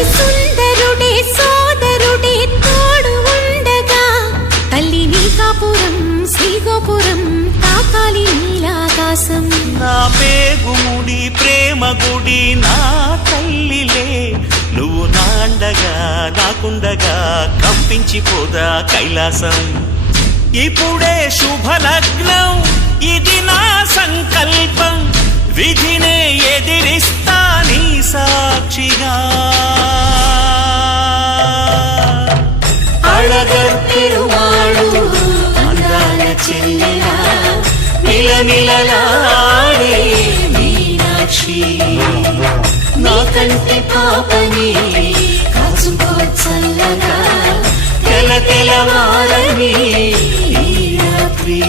అతి సుందరుడే సోదరుడే తోడు ఉండగా తల్లి నీ కాపురం శ్రీగోపురం తాకాలి నీలాకాశం. నా పేగుముడి ప్రేమ గుడి నా తల్లిలే, నువ్వు నాండగా నాకుండగా కంపించిపోదా కైలాసం. ఇప్పుడే శుభలగ్నం ఇది నా సంకల్పం, విధినే ఎదిరిస్తా నీ సాక్షిగా. అళగర్ పెరుమాళు అందాల చెల్లెలా మిలమిలలాడే మీనాక్షి, నీ కంటి పాపని కాచుకో చల్లగా తెల తెలవారని ఈ రాత్రి.